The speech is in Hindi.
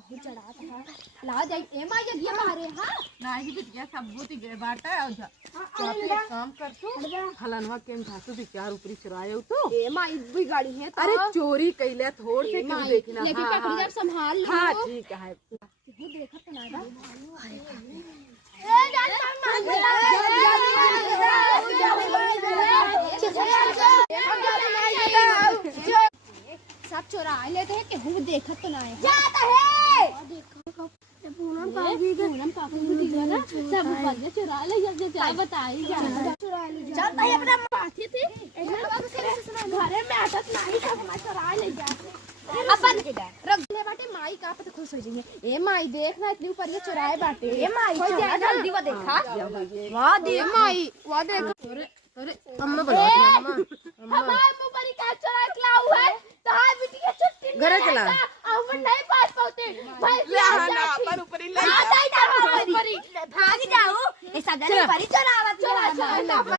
बहुत चढ़ा था ला जाई एमा ये दिया मारे हां नाही बिटिया सबूत गए बाटा आ जा तो एक काम कर तू फलनवा केम धातु विचार ऊपरी चुरायो तो एमा इतनी गाड़ी है तो अरे चोरी कैले थोड़ से क्यों देखना लेकिन पकड़ी जब संभाल लो हां ठीक है वो देखा तो ना सब चोरा लेते हैं कि हूँ देखा तो ना है जाता है देखो पूनम काकी को दिया ना सब बंदे चुरा ले जब जा बताई जा चुरा ले जाता है अपना पाथी थी घरे में आदत नहीं सब मैं चुरा ले जा अपन रख ले बाटे माई का पे खुश हो जाएंगे ए माई देखना इतनी ऊपर ये चुराए बाटे ए माई जल्दी वो देखा वाह देख माई वाह देख अरे अम्मा बुलाती है अम्मा हमारे ऊपर ही क्या चुरा के लाऊ है तो हां बिटिया छुट्टी घरे चला अब नहीं पास पाते भाई ना पर ऊपर ही ले भाग जाओ ऐसा जल्दी पर ही चुरावा